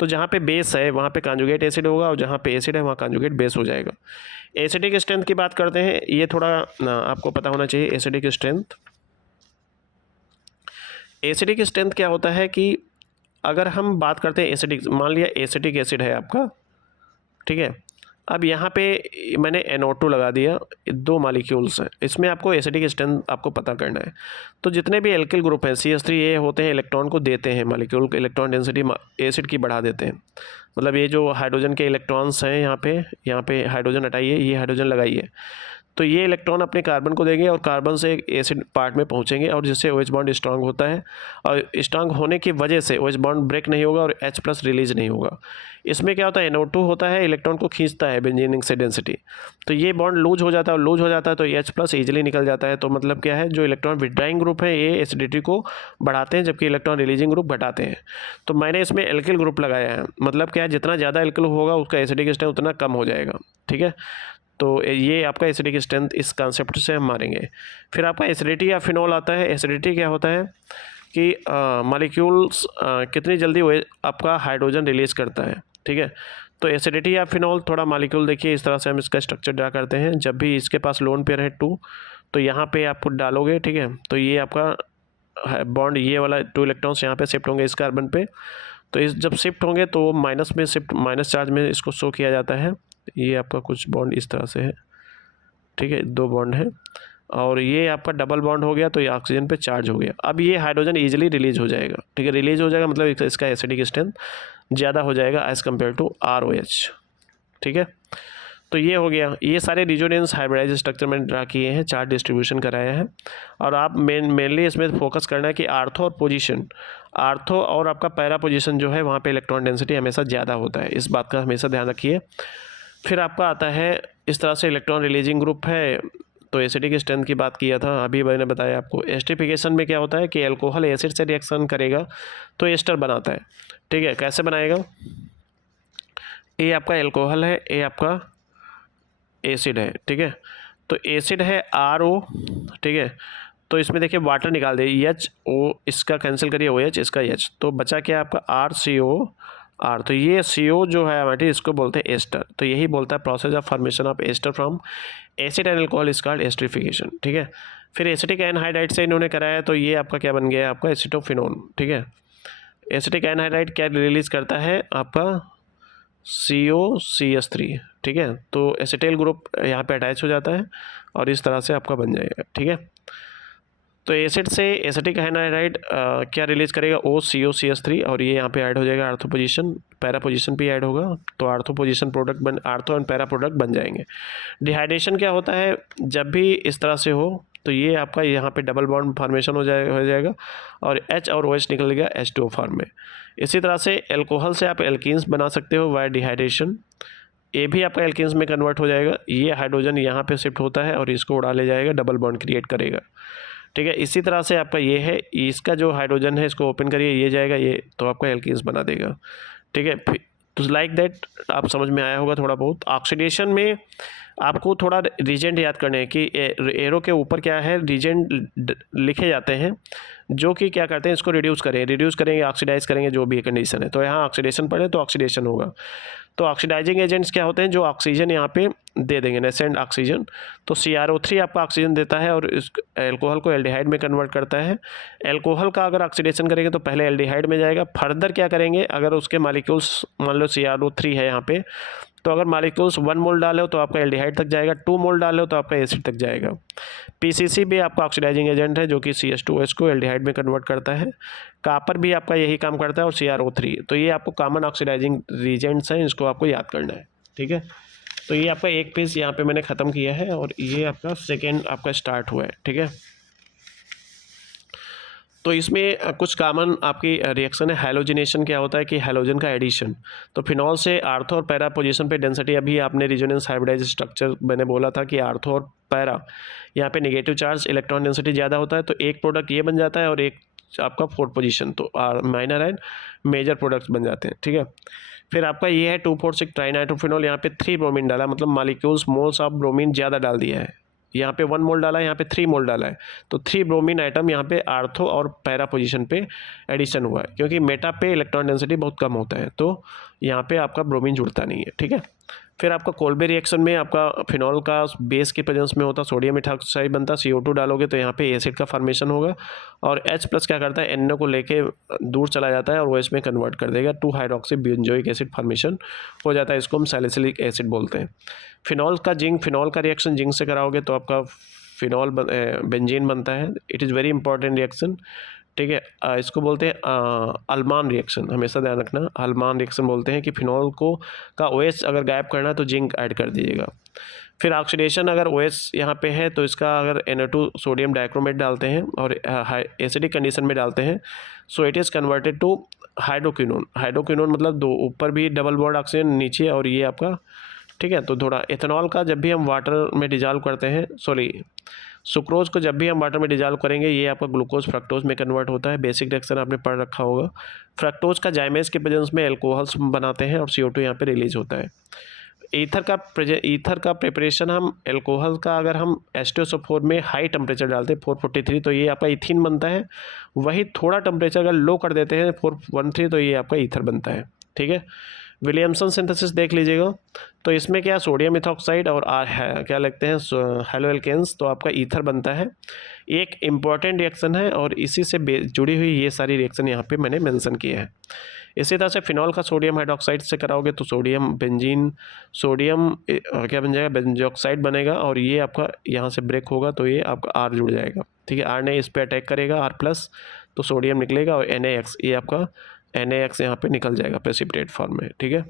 तो जहाँ पे बेस है वहाँ पे कॉन्जुगेट एसिड होगा और जहाँ पे एसिड है वहाँ कॉन्जुगेट बेस हो जाएगा। एसिडिक स्ट्रेंथ की बात करते हैं, ये थोड़ा आपको पता होना चाहिए। एसिडिक स्ट्रेंथ, एसिडिक स्ट्रेंथ क्या होता है कि अगर हम बात करते हैं एसिडिक, मान लिया एसिटिक एसिड है आपका, ठीक है। अब यहाँ पे मैंने NO2 लगा दिया, 2 मॉलिक्यूल्स हैं, इसमें आपको एसिडिक स्ट्रेंथ आपको पता करना है। तो जितने भी एल्किल ग्रुप हैं CH3 होते हैं, इलेक्ट्रॉन को देते हैं, मॉलिक्यूल को इलेक्ट्रॉन डेंसिटी एसिड की बढ़ा देते हैं। मतलब ये जो हाइड्रोजन के इलेक्ट्रॉन्स हैं यहाँ पे हाइड्रोजन हटाइए, ये हाइड्रोजन लगाइए, तो ये इलेक्ट्रॉन अपने कार्बन को देंगे और कार्बन से एक एसिड पार्ट में पहुंचेंगे और जिससे OH बॉन्ड स्ट्रांग होता है, और स्ट्रांग होने की वजह से OH बॉन्ड ब्रेक नहीं होगा और H+ रिलीज नहीं होगा। इसमें क्या होता है, NO2 होता है, इलेक्ट्रॉन को खींचता है बेंजीनिंग से डेंसिटी, तो ये बॉन्ड लूज हो जाता है, और लूज हो जाता है तो H+ ईजिली निकल जाता है। तो मतलब क्या है, जो इलेक्ट्रॉन विड्राइंग ग्रुप है ये एसिडिटी को बढ़ाते हैं जबकि इलेक्ट्रॉन रिलीजिंग ग्रुप घटाते हैं। तो मैंने इसमें एल्किल ग्रुप लगाया है, मतलब क्या है, जितना ज़्यादा एल्किल होगा उसका एसिडिक स्ट्रेंथ उतना कम हो जाएगा, ठीक है। तो ये आपका एसिडिक स्ट्रेंथ इस कॉन्सेप्ट से हम मारेंगे। फिर आपका एसिडिटी या फिनॉल आता है। एसिडिटी क्या होता है कि मॉलिक्यूल्स कितनी जल्दी वो आपका हाइड्रोजन रिलीज करता है, ठीक है। तो एसिडिटी या फिनॉल, थोड़ा मॉलिक्यूल देखिए, इस तरह से हम इसका स्ट्रक्चर ड्रा करते हैं। जब भी इसके पास लोन पेयर है 2, तो यहाँ पे आप डालोगे, ठीक है, तो ये आपका बॉन्ड, ये वाला 2 इलेक्ट्रॉन्स यहाँ पे शिफ्ट होंगे इस कार्बन पे। तो इस जब शिफ्ट होंगे तो माइनस में शिफ्ट, माइनस चार्ज में इसको शो किया जाता है। ये आपका कुछ बॉन्ड इस तरह से है, ठीक है, 2 बॉन्ड है, और ये आपका डबल बॉन्ड हो गया तो ये ऑक्सीजन पे चार्ज हो गया। अब ये हाइड्रोजन ईजिली रिलीज हो जाएगा, ठीक है, रिलीज हो जाएगा मतलब इसका एसिडिक स्ट्रेंथ ज़्यादा हो जाएगा एज़ कम्पेयर टू ROH, ठीक है। तो ये हो गया, ये सारे रिजोनेंस हाइब्रिडाइज स्ट्रक्चर मैंने ड्रा किए हैं, चार्ट डिस्ट्रीब्यूशन कराया है। और आप मेनली इसमें फोकस करना है कि आर्थो और पोजीशन, आर्थो और आपका पैरा पोजीशन जो है वहाँ पे इलेक्ट्रॉन डेंसिटी हमेशा ज़्यादा होता है, इस बात का हमेशा ध्यान रखिए। फिर आपका आता है इस तरह से इलेक्ट्रॉन रिलीजिंग ग्रुप है। तो एसिडिक स्ट्रेंथ की बात किया था, अभी मैंने बताया आपको। एस्टरिफिकेशन में क्या होता है कि एल्कोहल एसिड से रिएक्शन करेगा तो एस्टर बनाता है, ठीक है। कैसे बनाएगा, ये आपका एल्कोहल है, ये आपका एसिड है, ठीक है। तो एसिड है RO, ठीक है, तो इसमें देखिए वाटर निकाल दे, HO, इसका कैंसिल करिए OH, इसका H, तो बचा क्या आपका RCOR। तो ये CO जो है हमारे, इसको बोलते हैं एस्टर। तो यही बोलता है process of formation of ester from acid and alcohol is called esterification, ठीक है। फिर एसिटिक एनहाइड्राइड से इन्होंने कराया, तो ये आपका क्या बन गया, आपका एसिटोफिनोन, ठीक है। एसिटिक एनहाइड्राइड क्या रिलीज करता है, आपका COCH3, ठीक है। तो एसिटाइल ग्रुप यहाँ पे अटैच हो जाता है और इस तरह से आपका बन जाएगा, ठीक है। तो एसिड से एसिटिक एनहाइड्राइड क्या रिलीज करेगा, OCOCH3, और ये यहाँ पे ऐड हो जाएगा आर्थो पोजीशन, पैरा पोजीशन भी ऐड होगा, तो आर्थो पोजीशन प्रोडक्ट बन, आर्थो एंड पैरा प्रोडक्ट बन जाएंगे। डिहाइड्रेशन क्या होता है, जब भी इस तरह से हो तो ये आपका यहाँ पे डबल बॉन्ड फॉर्मेशन हो जाएगा और H और OH निकल गया H2O फॉर्म में। इसी तरह से एल्कोहल से आप एल्कीन्स बना सकते हो वाया डिहाइड्रेशन, ये भी आपका एल्कीन्स में कन्वर्ट हो जाएगा। ये हाइड्रोजन यहाँ पे शिफ्ट होता है और इसको उड़ा ले जाएगा, डबल बॉन्ड क्रिएट करेगा, ठीक है। इसी तरह से आपका ये है, इसका जो हाइड्रोजन है इसको ओपन करिए, ये जाएगा ये, तो आपका एल्कीन्स बना देगा, ठीक है। तो लाइक दैट आप समझ में आया होगा थोड़ा बहुत। ऑक्सीडेशन में आपको थोड़ा रीजेंट याद करने हैं कि एरो के ऊपर क्या है, रीजेंट लिखे जाते हैं जो कि क्या करते हैं, इसको रिड्यूस करेंगे, ऑक्सीडाइज करेंगे, जो भी कंडीशन है। तो यहाँ ऑक्सीडेशन पड़े तो ऑक्सीडेशन होगा। तो ऑक्सीडाइजिंग एजेंट्स क्या होते हैं, जो ऑक्सीजन यहाँ पे दे देंगे, नेसेंट ऑक्सीजन। तो CrO3 आपका ऑक्सीजन देता है और इस एल्कोहल को एल्डिहाइड में कन्वर्ट करता है। एल्कोहल का अगर ऑक्सीडेशन करेंगे तो पहले एल्डिहाइड में जाएगा, फर्दर क्या करेंगे, अगर उसके मॉलिक्यूल्स मान लो CrO3 है यहाँ पे, तो अगर मॉलिक्यूल्स 1 मोल डालो तो आपका एल्डिहाइड तक जाएगा, 2 मोल डालो तो आपका एसिड तक जाएगा। PCC भी आपका ऑक्सीडाइजिंग एजेंट है जो कि CH2OH को एल्डिहाइड में कन्वर्ट करता है। कापर भी आपका यही काम करता है और CrO3। तो ये आपको कॉमन ऑक्सीडाइजिंग रीजेंट्स हैं, इसको आपको याद करना है। ठीक है। तो ये आपका एक पेज यहाँ पे मैंने ख़त्म किया है और ये आपका सेकेंड आपका स्टार्ट हुआ है, ठीक है। तो इसमें कुछ कॉमन आपकी रिएक्शन है। हैलोजिनेशन क्या होता है कि हैलोजन का एडिशन, तो फिनॉल से आर्थो और पैरा पोजीशन पे डेंसिटी, अभी आपने रेजोनेंस हाइब्रिडाइज स्ट्रक्चर मैंने बोला था कि आर्थो और पैरा यहाँ पे नेगेटिव चार्ज इलेक्ट्रॉन डेंसिटी ज़्यादा होता है, तो एक प्रोडक्ट ये बन जाता है और एक आपका फोर्थ पोजीशन, तो माइनर एंड मेजर प्रोडक्ट्स बन जाते हैं, ठीक है। फिर आपका ये है 2,4,6 ट्राइनाइट्रोफिनॉल, यहाँ पे 3 ब्रोमीन डाला, मतलब मालिक्यूल्स मोल्स ऑफ ब्रोमीन ज़्यादा डाल दिया है। यहाँ पे 1 मोल डाला है, यहाँ पे 3 मोल डाला है, तो 3 ब्रोमीन आइटम यहाँ पे आर्थो और पैरा पोजीशन पे एडिशन हुआ है, क्योंकि मेटा पे इलेक्ट्रॉन डेंसिटी बहुत कम होता है, तो यहाँ पे आपका ब्रोमीन जुड़ता नहीं है, ठीक है। फिर आपका कोल्बे रिएक्शन में आपका फिनॉल का बेस के प्रेजेंस में होता सोडियम इथाक्साइड बनता, CO2 डालोगे तो यहाँ पे एसिड का फॉर्मेशन होगा, और H+ क्या करता है, NO को लेके दूर चला जाता है और वो इसमें कन्वर्ट कर देगा 2 हाइड्रोक्सी बेंजोइक एसिड फॉर्मेशन हो जाता है, इसको हम सैलिसिलिक एसिड बोलते हैं। फिनॉल का रिएक्शन जिंक से कराओगे तो आपका फिनॉल बेंजीन बनता है। It is very important reaction, ठीक है। इसको बोलते हैं अल्मान रिएक्शन, हमेशा ध्यान रखना, अल्मान रिएक्शन बोलते हैं कि फिनॉल को का OH अगर गायब करना है तो जिंक ऐड कर दीजिएगा। फिर ऑक्सीडेशन, अगर OH यहाँ पे है तो इसका अगर NO2 सोडियम डाइक्रोमेट डालते हैं और एसिडिक कंडीशन में डालते हैं, so it is converted to hydroquinone. Hydroquinone मतलब दो ऊपर भी डबल बॉन्ड ऑक्सीजन, नीचे, और ये आपका, ठीक है। तो थोड़ा एथेनॉल का जब भी हम वाटर में डिजॉल्व करते हैं, सुक्रोज को जब भी हम वाटर में डिजॉल्व करेंगे, ये आपका ग्लूकोज फ्रक्टोज में कन्वर्ट होता है। बेसिक रिएक्शन आपने पढ़ रखा होगा। फ्रक्टोज का जाइमेज के प्रेजेंस में एल्कोहल्स बनाते हैं और CO2 यहाँ पे रिलीज होता है। ईथर का प्रिपरेशन, हम एल्कोहल का अगर हम H2SO4 में हाई टेम्परेचर डालते हैं 443, तो ये आपका इथीन बनता है। वही थोड़ा टेम्परेचर अगर लो कर देते हैं 413, तो ये आपका ईथर बनता है, ठीक है। विलियमसन सिंथेसिस देख लीजिएगा, तो इसमें क्या सोडियम इथॉक्साइड और क्या लगते हैं हेलो एल्केन्स, तो आपका ईथर बनता है। एक इम्पॉर्टेंट रिएक्शन है और इसी से जुड़ी हुई ये सारी रिएक्शन यहाँ पे मैंने मेंशन किए हैं। इसी तरह से फिनॉल का सोडियम हाइड्रोक्साइड से कराओगे तो सोडियम बेंजीन, सोडियम क्या बन जाएगा, बेंजोक्साइड बनेगा, और ये आपका यहाँ से ब्रेक होगा तो ये आपका R जुड़ जाएगा, ठीक है। R ने इस पर अटैक करेगा, R+, तो सोडियम निकलेगा, और NaX, ये आपका NaX यहाँ पे निकल जाएगा प्रेसिपिटेट फॉर्म में, ठीक है।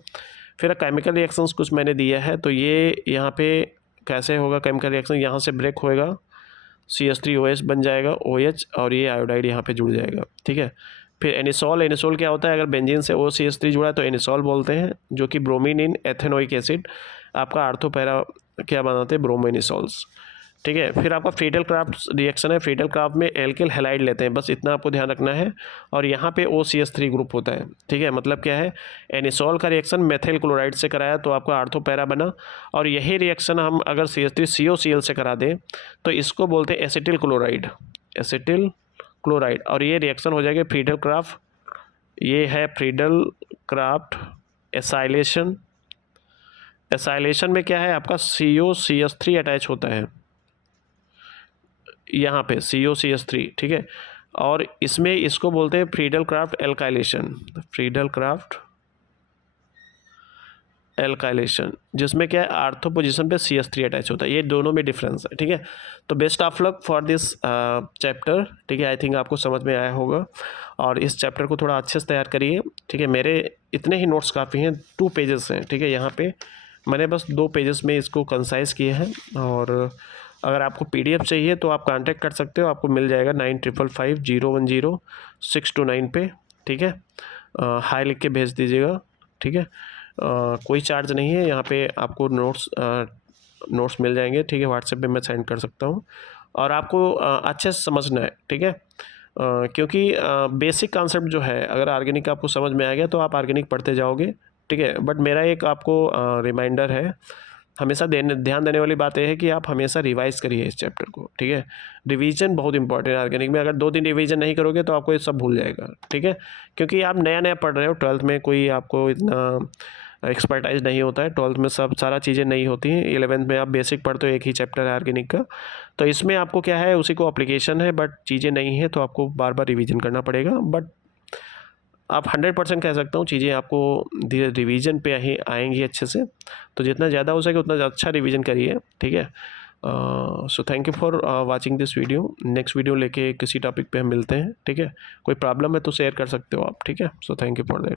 फिर केमिकल रिएक्शंस कुछ मैंने दिया है, तो ये यहाँ पे कैसे होगा केमिकल रिएक्शन, यहाँ से ब्रेक होएगा, CH3OH बन जाएगा OH, और ये आयोडाइड यहाँ पे जुड़ जाएगा, ठीक है। फिर एनिसोल क्या होता है, अगर बेंजीन से OCH3 जुड़ा है तो एनिसोल बोलते हैं, जो कि ब्रोमीन इन एथेनोइक एसिड आपका आर्थो पैरा क्या बनाते हैं, ब्रोमोनिसोल्स, ठीक है। फिर आपका फ्रीडल क्राफ्ट रिएक्शन है। फ्रीडल क्राफ्ट में एल्किल हैलाइड लेते हैं, बस इतना आपको ध्यान रखना है, और यहाँ पे OCH3 ग्रुप होता है, ठीक है। मतलब क्या है, एनिसोल का रिएक्शन मेथिल क्लोराइड से कराया तो आपका आर्थो पैरा बना, और यही रिएक्शन हम अगर CH3COCl से करा दें तो इसको बोलते हैं एसिटिल क्लोराइड, और ये रिएक्शन हो जाएगी फ्रीडल क्राफ्ट। ये है फ्रीडल क्राफ्ट एसाइलेशन में क्या है, आपका COCH3 अटैच होता है यहाँ पे, COCH3, ठीक है। और इसमें इसको बोलते हैं फ्रीडल क्राफ्ट एल्काइलेशन, जिसमें क्या है, आर्थो पोजीशन पे CH3 अटैच होता है। ये दोनों में डिफरेंस है, ठीक है। तो best of luck for this chapter, ठीक है। आई थिंक आपको समझ में आया होगा, और इस चैप्टर को थोड़ा अच्छे से तैयार करिए, ठीक है। मेरे इतने ही नोट्स काफ़ी हैं, 2 पेजेस हैं, ठीक है। यहाँ पे मैंने बस 2 पेजेस में इसको कंसाइज किए हैं, और अगर आपको PDF चाहिए तो आप कांटेक्ट कर सकते हो, आपको मिल जाएगा 9555010629 पे, ठीक है। हाई लिख के भेज दीजिएगा, ठीक है। कोई चार्ज नहीं है, यहाँ पे आपको नोट्स मिल जाएंगे, ठीक है। व्हाट्सएप पे मैं सेंड कर सकता हूँ, और आपको अच्छे से समझना है, ठीक है। क्योंकि बेसिक कॉन्सेप्ट जो है, अगर ऑर्गेनिक आपको समझ में आ गया तो आप ऑर्गेनिक पढ़ते जाओगे, ठीक है। बट मेरा एक आपको रिमाइंडर है, हमेशा ध्यान देने वाली बात यह है कि आप हमेशा रिवाइज करिए इस चैप्टर को, ठीक है। रिवीजन बहुत इंपॉर्टेंट है ऑर्गेनिक में, अगर 2 दिन रिवीजन नहीं करोगे तो आपको ये सब भूल जाएगा, ठीक है। क्योंकि आप नया पढ़ रहे हो, 12th में कोई आपको इतना एक्सपर्टाइज नहीं होता है, 12th में सारा चीज़ें नहीं होती हैं। 11th में आप बेसिक पढ़ते हो, एक ही चैप्टर है ऑर्गेनिक का, तो इसमें आपको क्या है, उसी को एप्लीकेशन है, बट चीज़ें नहीं है, तो आपको बार बार रिवीजन करना पड़ेगा। बट आप 100% कह सकता हूँ चीज़ें आपको धीरे रिवीजन पे ही आएंगी अच्छे से, तो जितना ज़्यादा हो सके उतना अच्छा रिवीजन करिए, ठीक है। So thank you for watching this video. Next video लेके किसी टॉपिक पे हम मिलते हैं, ठीक है। कोई प्रॉब्लम है तो शेयर कर सकते हो आप, ठीक है। So thank you for that.